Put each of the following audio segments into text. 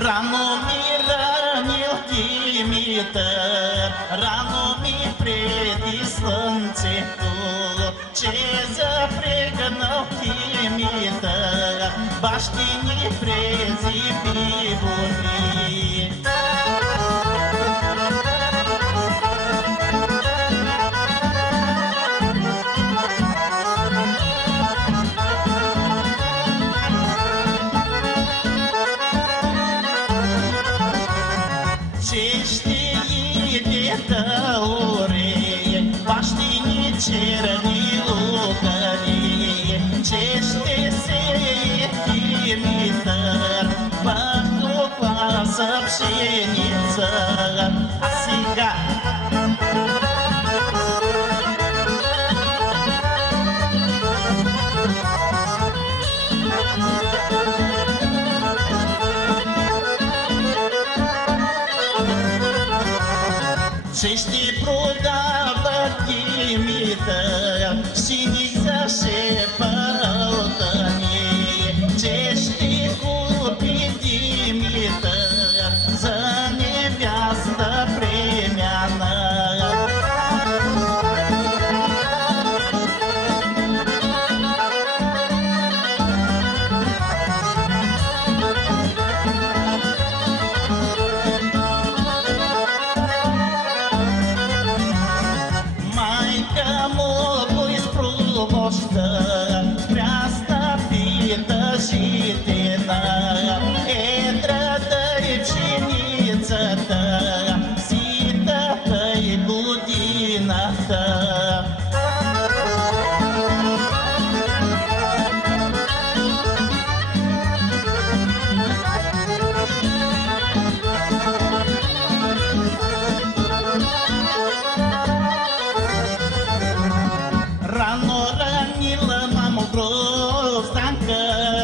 Рано ми ранил Димитър, рано ми преди слънцето, че запрегнал Димитър, бащини прези биволи. Бащини черни лугари, че ще се Димитър, пътно класа пшеница. А сега че ще продава Димитър пшеница шепълтани, че ще купи Димитър за невяста премяна. Прястъпита житина, едрата и пшеницата, ситата и годината. Рано ранила мамо Грозданка,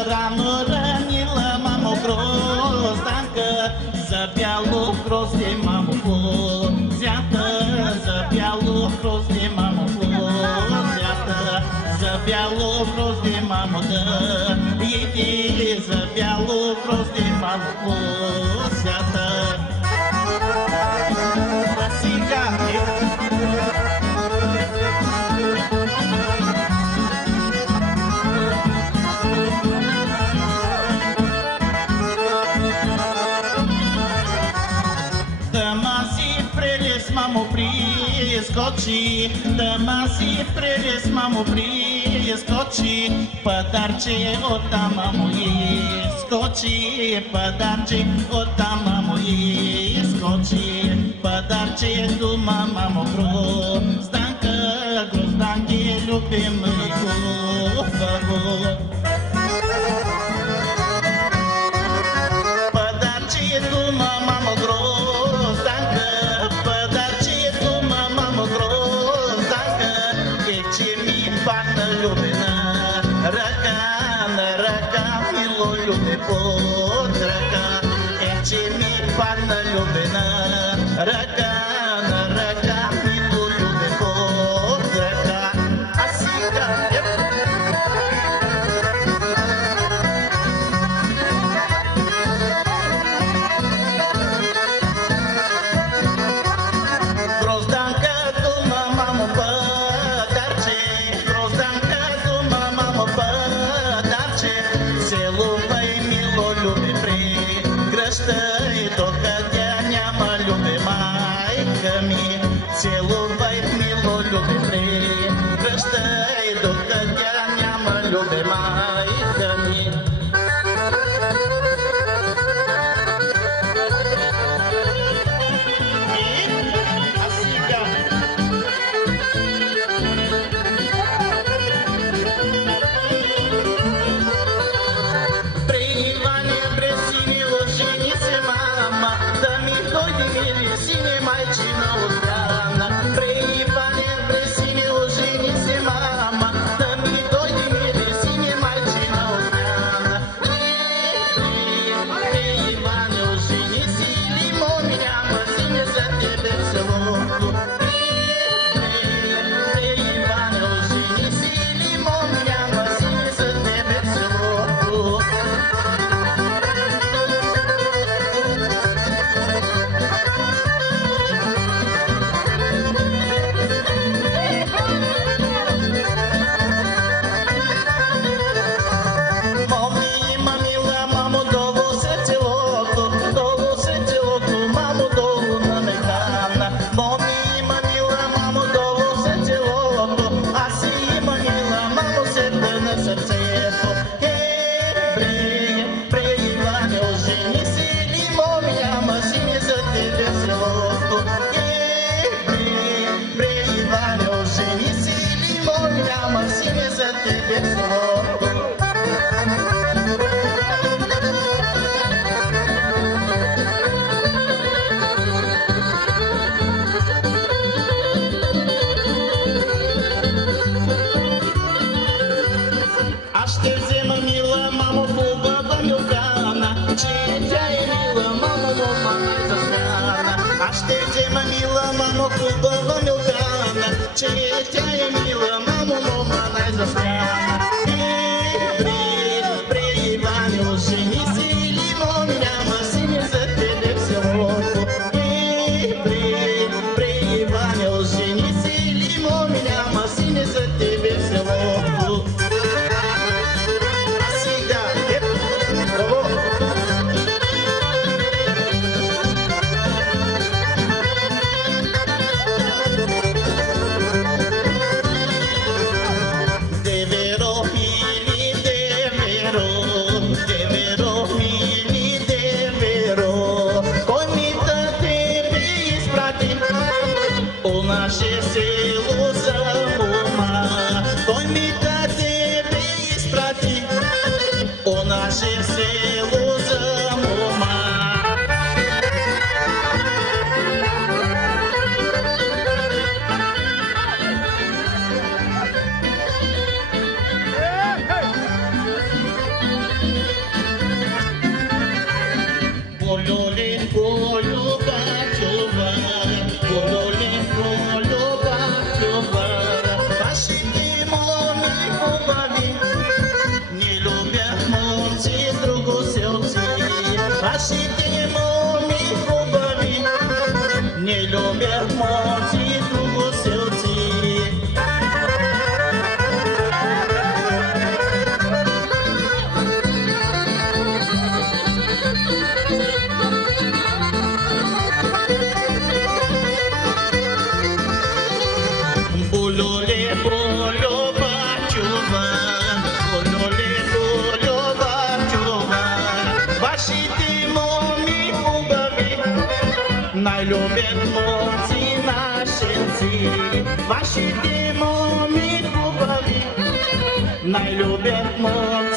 рано ранила мамо Грозданка, за бяло грозде мамо взята, за бяло грозде мамо взята, за бяло грозде мамо да иди, за бяло грозде мамо взята. А сега мамо прискочи, дама си прелез, мамо прискочи, подарче от тама му изскочи, подарче от тама му изскочи, подарче дома мамо Грозданка, Грозданки любим и хубаво. Подарче дома мамо Грозданка, ръка на ръка, мило люби под ръка, че ми падна любена. Ръка на ръка, мило люби под ръка. А сега Грозданка дома мамо подарче, Грозданка дома мамо подарче, целувай мило люби прегръщай, докъде няма любима. Баште тема мила, мамо, хубава милкана, че тя е мила, мамо, мома най-засмяна. При Иване, жени си, лимон няма сини за тебе в селото. При Иване, жени си, лимон няма сини за тебе в селото. А сега, браво! Наше село за мома, той ми да тебе изпрати, о наше село за мома. Болюли, болю, бачува, болюли, вашите моми хубави не любят момци другоселци. Вашите моми хубави не любят момци другоселци. Болюле, болю, бачува, болюле, болю, бачува, вашите моми хубави най-любят момци нашенци. Вашите моми хубави най-любят момци